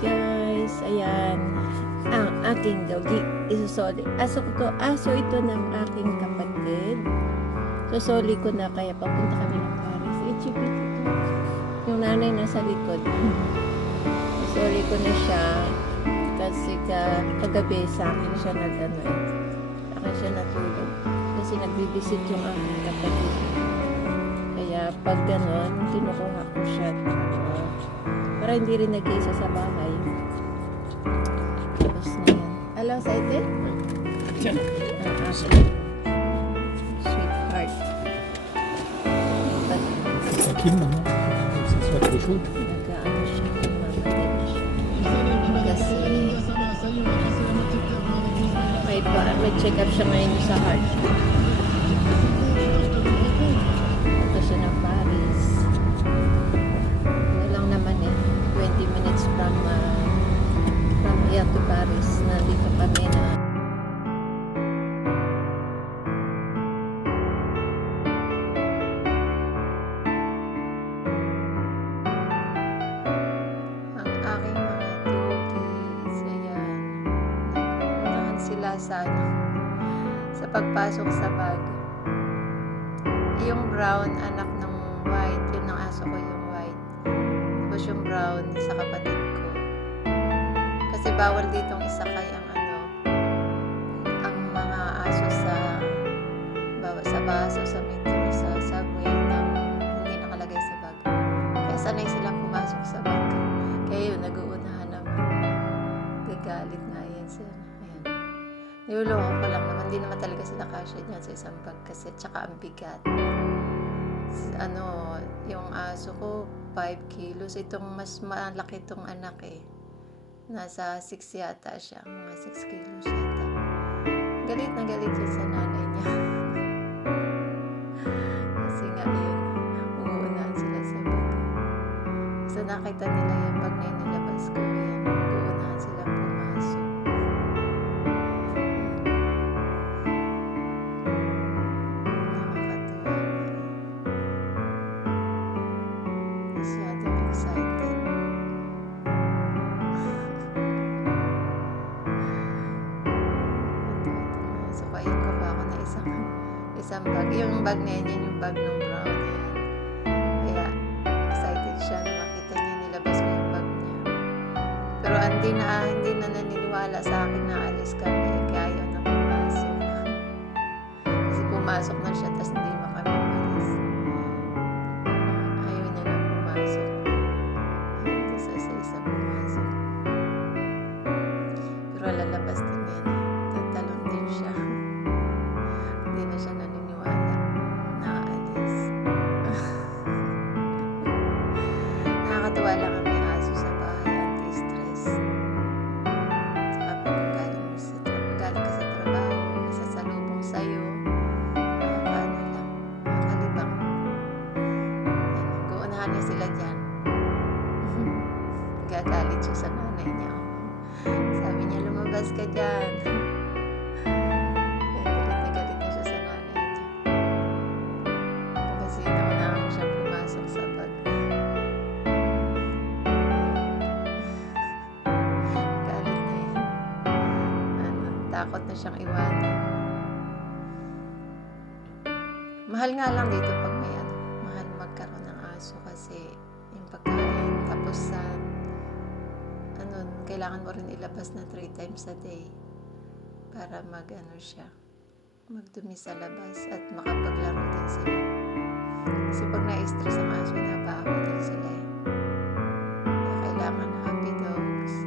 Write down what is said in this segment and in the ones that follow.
guys, ayan ang aking doggy isusoli. Aso ito ng aking kapatid. Susoli ko na kaya papunta kami ng Paris. Chipit ito. Yung nanay nasa likod. Susoli ko na siya kasi kagabi sa akin siya sa akin siya natulog kasi nagbibisit yung aking kapatid. Kaya pag ganon, kinukuha ko siya para hindi rin nag-iisa sa bahay. Tapos na yan. Alam sa ite? Sweetheart. Kim naman. Saswerte siya. Nag-ano siya. Mamatay siya. Kasi may check up siya ngayon sa heart. Ito siya ng Paris. Lang naman 20 minutes from here to Paris. Nandito kami na ang aking mga doggies. Ayan. Nakunahan sila sa pagpasok sa bag. Yung brown, anak ng white. Yun ang aso ko, yung white. Tapos yung brown sa kapatid ko. Kasi bawal ditong isakay ang mga aso sa baso, sa metro, sa subway na hindi nakalagay sa bag. Kaya sanay silang pumasok sa bag. Kaya yun, nag-uunahan naman. Gagalit nga yan sila. Ayan. Niluloko ko lang naman. Hindi naman talaga sila kasya dyan sa isang bag kasi tsaka ang bigat. Yung aso ko 5 kilos. Itong mas malaki itong anak nasa 6 yata siya. Mga 6 kilos yata. Galit na galit siya sa nanay niya. Kasi nga yun, uunahan sila sa bag. Kasi nakita nila yung bag na inilabas ko. Yan, uunahan sila pumasok. Masyadong excited. Sukayin ko pa ako na isang bag. Yung bag na yan, yung bag ng brown yan. Kaya excited siya na makita niya nilabas ko yung bag niya. Pero hindi na naniniwala sa akin na alis kami. Kaya ayaw na pumasok. Kasi pumasok na siya tapos hindi kami umalis. Ayaw niya na pumasok. Hindi sa isa pumasok. Pero lalabas din yan. Tatalon din siya. Hindi na siya naniniwala na aalis. Nakakatuwa lang ang may aso sa bahay. Anti-stress. Saka pag galing ka sa trabaho, sasalubong sa'yo, nakakalibang. Mag-uunahan niya sila dyan. Gagalit siya sa nanay niya. Sabi niya, lumabas ka dyan. Galit na siya sa nanay niya. Kasi naunahan mo siya pumasok sa bag. Galit na yan. Takot na siyang iwanan. Mahal nga lang dito pag may mahal magkaroon ng aso kasi yung pagkain. Tapos kailangan mo rin ilabas na 3 times a day para magdumi sa labas at makapaglaro din sila. Kasi pag na-stress ang aso, nabaho din sila Kaya kailangan happy dogs.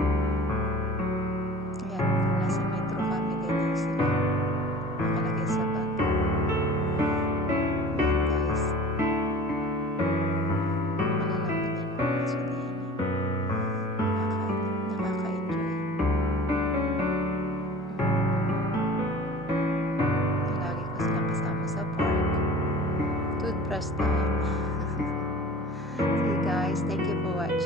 Ayan, pag nasa metro kami, ganyan sila. Nakalagay sa bag. Ayan guys. Malalambing yan mga aso na yan nakaka-enjoy. Lagi ko silang kasama sa park. Toothbrush time. See guys, thank you for watching.